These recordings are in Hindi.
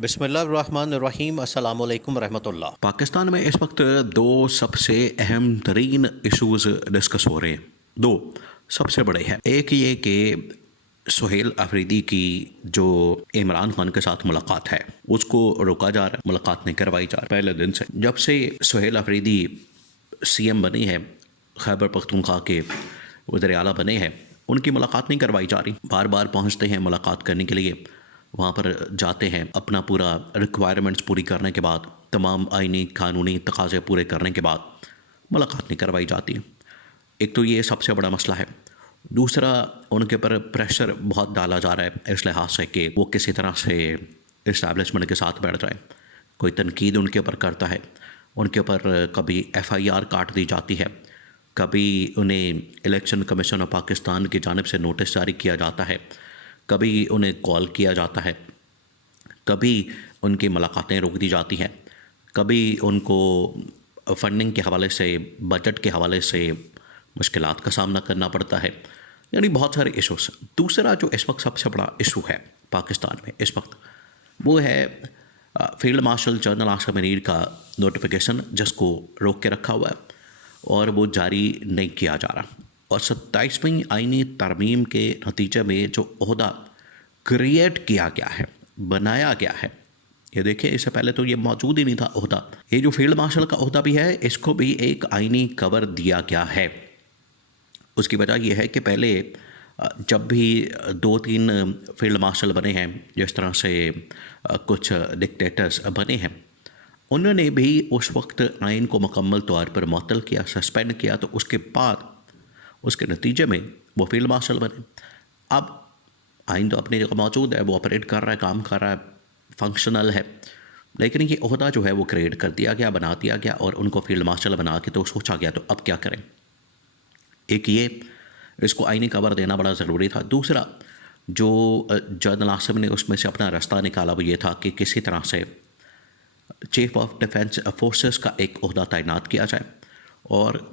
बिस्मिल्लाहिर्रहमानिर्रहीम अस्सलाम वालेकुम रहमतुल्लाह। पाकिस्तान में इस वक्त दो सबसे अहम तरीन इशूज़ डिस्कस हो रहे हैं। दो सबसे बड़े हैं। एक ये कि सुहेल अफरीदी की जो इमरान खान के साथ मुलाकात है उसको रोका जा रहा है, मुलाकात नहीं करवाई जा रही पहले दिन से। जब से सुहेल अफरीदी सीएम बनी है, खैबर पख्तूनख्वा के वज़ीर आला बने हैं, उनकी मुलाकात नहीं करवाई जा रही। बार बार पहुंचते हैं मुलाकात करने के लिए, वहाँ पर जाते हैं, अपना पूरा रिक्वायरमेंट्स पूरी करने के बाद, तमाम आइनी कानूनी तकाज़े पूरे करने के बाद मुलाकात नहीं करवाई जाती। एक तो ये सबसे बड़ा मसला है। दूसरा, उनके ऊपर प्रेशर बहुत डाला जा रहा है इस लिहाज से कि वो किसी तरह से इस्टेब्लिशमेंट के साथ बैठ जाए। कोई तनकीद उनके ऊपर करता है, उनके ऊपर कभी FIR काट दी जाती है, कभी उन्हें इलेक्शन कमीशन ऑफ पाकिस्तान की जानिब से नोटिस जारी किया जाता है, कभी उन्हें कॉल किया जाता है, कभी उनकी मुलाकातें रोक दी जाती हैं, कभी उनको फंडिंग के हवाले से, बजट के हवाले से मुश्किलात का सामना करना पड़ता है। यानी बहुत सारे इशूज़। दूसरा जो इस वक्त सबसे बड़ा इशू है पाकिस्तान में इस वक्त, वो है field marshal general Asim Munir का नोटिफिकेशन, जिसको रोक के रखा हुआ है और वो जारी नहीं किया जा रहा। और 27वीं आइनी तरमीम के नतीजे में जो ओहदा क्रिएट किया गया है, बनाया गया है, ये देखिए, इससे पहले तो ये मौजूद ही नहीं था ओहदा। ये जो फील्ड मार्शल का ओहदा भी है, इसको भी एक आइनी कवर दिया गया है। उसकी वजह यह है कि पहले जब भी 2-3 फील्ड मार्शल बने हैं, जिस तरह से कुछ डिक्टेटर्स बने हैं, उन्होंने भी उस वक्त आइन को मुकम्मल तौर पर मुअत्तल किया, सस्पेंड किया, तो उसके बाद उसके नतीजे में वो फील्ड मार्शल बने। अब आइन तो अपनी जगह मौजूद है, वो ऑपरेट कर रहा है, काम कर रहा है, फंक्शनल है, लेकिन ये ओहदा जो है वो क्रिएट कर दिया गया, बना दिया गया और उनको फील्ड मार्शल बना के तो सोचा गया तो अब क्या करें। एक ये, इसको आइनी कवर देना बड़ा ज़रूरी था। दूसरा, जो जनरल आसिम ने उसमें से अपना रास्ता निकाला वो ये था कि किसी तरह से चीफ ऑफ डिफेंस फोर्सेस का एक ओहदा तैनात किया जाए और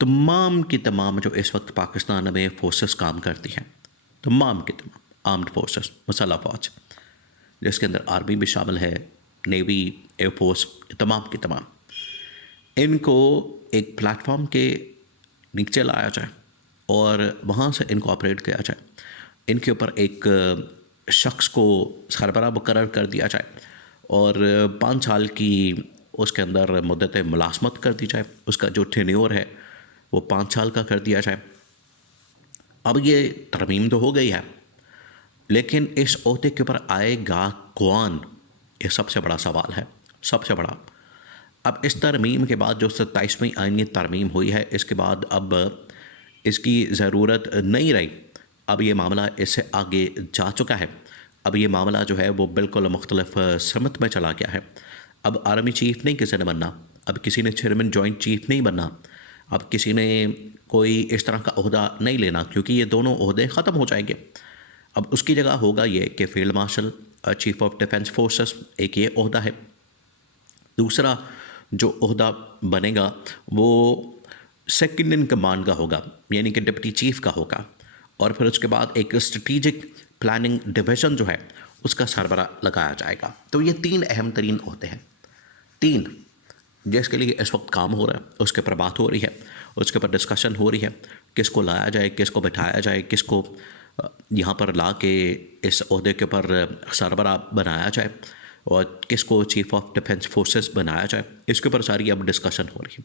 तमाम की तमाम जो इस वक्त पाकिस्तान में फोर्सेस काम करती हैं, तमाम की तमाम आर्म्ड फोर्सेस, मसल्ह फ़ौज, जिसके अंदर आर्मी भी शामिल है, नेवी, एयरफोर्स, तमाम की तमाम, इनको एक प्लेटफॉर्म के नीचे लाया जाए और वहाँ से इनको ऑपरेट किया जाए। इनके ऊपर एक शख्स को सरबराह मुकर्रर कर दिया जाए और 5 साल की उसके अंदर मुद्दत मुलाजमत कर दी जाए। उसका जो टेन्योर है वो 5 साल का कर दिया जाए। अब ये तरमीम तो हो गई है, लेकिन इस ओहदे के ऊपर आएगा कौन, ये सबसे बड़ा सवाल है, सबसे बड़ा। अब इस तरमीम के बाद जो 27वीं आइनी तरमीम हुई है, इसके बाद अब इसकी ज़रूरत नहीं रही। अब ये मामला इससे आगे जा चुका है। अब ये मामला जो है वो बिल्कुल मुख्तलिफ समत में चला गया है। अब आर्मी चीफ़ नहीं किसी ने बनना, अब किसी ने चेयरमैन जॉइंट चीफ़ नहीं बनना, अब किसी ने कोई इस तरह का ओहदा नहीं लेना, क्योंकि ये दोनों ओहदे ख़त्म हो जाएंगे। अब उसकी जगह होगा ये कि field marshal, chief of defence forces, एक ये ओहदा है। दूसरा जो ओहदा बनेगा वो सेकंड इन कमांड का होगा, यानी कि डिप्टी चीफ का होगा। और फिर उसके बाद एक स्ट्रेटेजिक प्लानिंग डिवीज़न जो है उसका सरबरा लगाया जाएगा। तो ये 3 अहम तरीन ओहदे हैं, 3 जिसके लिए इस वक्त काम हो रहा है, उसके ऊपर बात हो रही है, उसके ऊपर डिस्कशन हो रही है, किसको लाया जाए, किसको बैठाया जाए, किसको यहाँ पर ला के इस ओहदे के ऊपर सरबरा बनाया जाए और किसको चीफ ऑफ डिफेंस फोर्सेस बनाया जाए। इसके ऊपर सारी अब डिस्कशन हो रही है।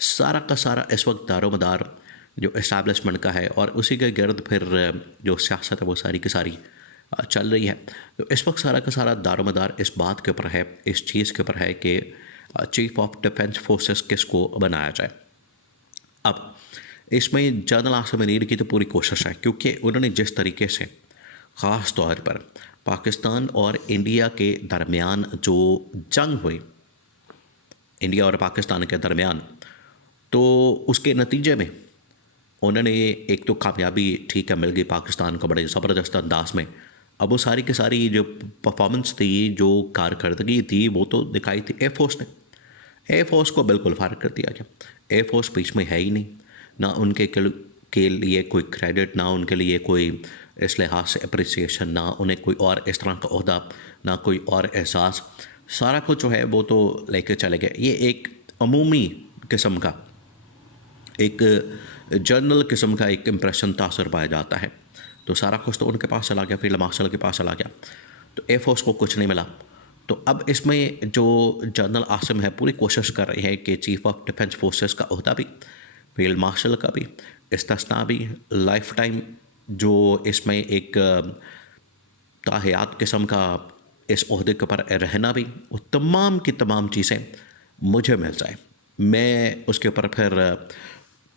सारा का सारा इस वक्त दारोमदार जो इस्टेब्लिशमेंट का है और उसी के गिर्द फिर जो सियासत है वो सारी की सारी चल रही है। तो इस वक्त सारा का सारा दारोमदार इस बात के ऊपर है, इस चीज़ के ऊपर है कि चीफ ऑफ डिफेंस फोर्सेस किसको बनाया जाए। अब इसमें जनरल आसिम मुनीर की तो पूरी कोशिश है, क्योंकि उन्होंने जिस तरीके से ख़ास तौर पर पाकिस्तान और इंडिया के दरमियान जो जंग हुई, इंडिया और पाकिस्तान के दरमियान, तो उसके नतीजे में उन्होंने एक तो कामयाबी ठीक है मिल गई पाकिस्तान को बड़े ज़बरदस्त अंदाज में। अब वो सारी की सारी जो परफॉर्मेंस थी, जो कारकर्दगी थी, वो तो दिखाई थी एयरफोर्स ने। एयरफोर्स को बिल्कुल फारग कर दिया गया। एयरफोर्स बीच में है ही नहीं, ना उनके के लिए कोई क्रेडिट ना, उनके लिए कोई इस लिहाज से अप्रिसिएशन ना, उन्हें कोई और इस तरह का ओहदा ना, कोई और एहसास, सारा कुछ जो है वो तो लेके चले गए। ये एक अमूमी किस्म का, एक जनरल किस्म का एक इम्प्रेशन तासर पाया जाता है। तो सारा कुछ तो उनके पास चला गया, फील्ड मार्शल के पास चला गया, तो एयरफोर्स को कुछ नहीं मिला। तो अब इसमें जो जनरल आसिम है पूरी कोशिश कर रहे हैं कि चीफ ऑफ डिफेंस फोर्सेस का ओहदा भी, फील्ड मार्शल का भी, इस्तिस्ना भी, लाइफ टाइम जो इसमें एक ताहयात किस्म का इस ओहदे के ऊपर रहना भी, वो तमाम की तमाम चीज़ें मुझे मिल जाए, मैं उसके ऊपर फिर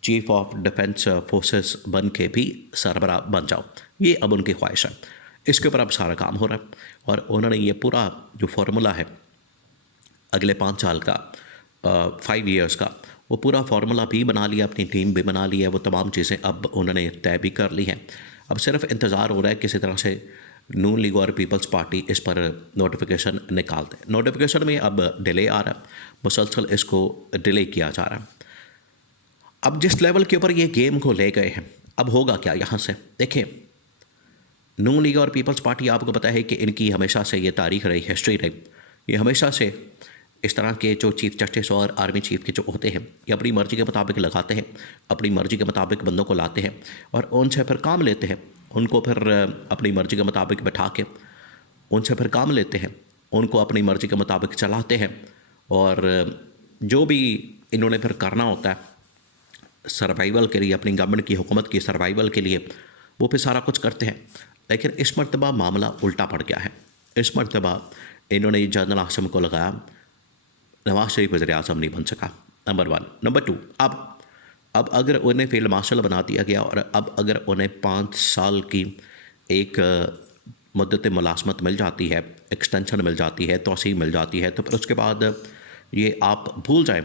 चीफ ऑफ डिफेंस फोर्सेस बन के भी सरबराह बन जाऊँ। ये अब उनकी ख्वाहिश है। इसके ऊपर अब सारा काम हो रहा है और उन्होंने ये पूरा जो फार्मूला है अगले 5 साल का, 5 ईयर्स का, वो पूरा फार्मूला भी बना लिया, अपनी टीम भी बना ली है, वो तमाम चीज़ें अब उन्होंने तय भी कर ली हैं। अब सिर्फ इंतज़ार हो रहा है किसी तरह से नून लीग और पीपल्स पार्टी इस पर नोटिफिकेशन निकाल दे। नोटिफिकेशन में अब डिले आ रहा है, मुसलसल इसको डिले किया जा रहा है। अब जिस लेवल के ऊपर ये गेम को ले गए हैं, अब होगा क्या यहाँ से? देखिए, नून लीग और पीपल्स पार्टी, आपको पता है कि इनकी हमेशा से ये तारीख रही, हिस्ट्री रही, ये हमेशा से इस तरह के जो चीफ जस्टिस और आर्मी चीफ के जो होते हैं, ये अपनी मर्ज़ी के मुताबिक लगाते हैं, अपनी मर्ज़ी के मुताबिक बंदों को लाते हैं और उनसे फिर काम लेते हैं, उनको फिर अपनी मर्ज़ी के मुताबिक बैठा के उनसे फिर काम लेते हैं, उनको अपनी मर्ज़ी के मुताबिक चलाते हैं और जो भी इन्होंने फिर करना होता है सर्वाइवल के लिए, अपनी गवर्नमेंट की हुकूमत की सर्वाइवल के लिए, वो फिर सारा कुछ करते हैं। लेकिन इस मरतबा मामला उल्टा पड़ गया है। इस मरतबा इन्होंने जनरल आसिम को लगाया, नवाज शरीफ वज़ीर आज़म नहीं बन सका, नंबर 1। नंबर 2, अब अगर उन्हें फील्ड मार्शल बना दिया गया और अब अगर उन्हें 5 साल की एक मुद्दत मुलाजमत मिल जाती है, एक्सटेंशन मिल जाती है, तोसी मिल जाती है, तो फिर उसके बाद ये आप भूल जाएं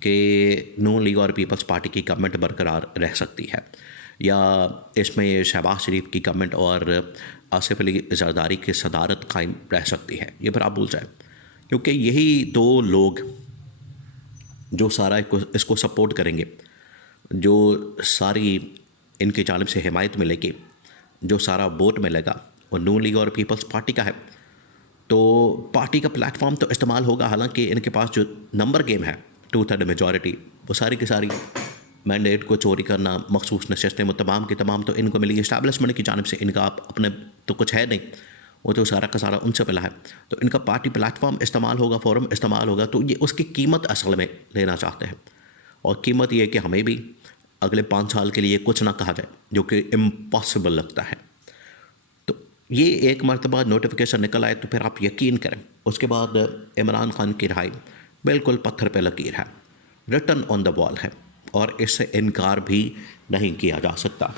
कि नून लीग और पीपल्स पार्टी की गवर्नमेंट बरकरार रह सकती है या इसमें शहबाज शरीफ की गवर्नमेंट और आसिफ अली जरदारी की सदारत कायम रह सकती है। ये फिर आप भूल जाएं, क्योंकि यही 2 लोग जो सारा इसको सपोर्ट करेंगे, जो सारी इनकी जानिब से हिमायत मिलेगी, जो सारा वोट मिलेगा वो नून लीग और पीपल्स पार्टी का है। तो पार्टी का प्लेटफॉर्म तो इस्तेमाल होगा, हालांकि इनके पास जो नंबर गेम है 2/3 मेजॉरिटी, वो सारी की सारी मैंडेट को चोरी करना, मखसूस नशस्तें, वो तमाम की तमाम तो इनको मिली। इस्टेब्लिशमेंट की जानिब से इनका आप अपने तो कुछ है नहीं, वो तो सारा का सारा उनसे मिला है। तो इनका पार्टी प्लेटफॉर्म इस्तेमाल होगा, फोरम इस्तेमाल होगा, तो ये उसकी कीमत असल में लेना चाहते हैं और कीमत ये कि हमें भी अगले 5 साल के लिए कुछ ना कहा जाए, जो कि इम्पॉसिबल लगता है। तो ये एक मरतबा नोटिफिकेशन निकल आए तो फिर आप यकीन करें, उसके बाद इमरान खान की रिहाई बिल्कुल पत्थर पे लकीर है, रिटन ऑन द वॉल है और इससे इनकार भी नहीं किया जा सकता।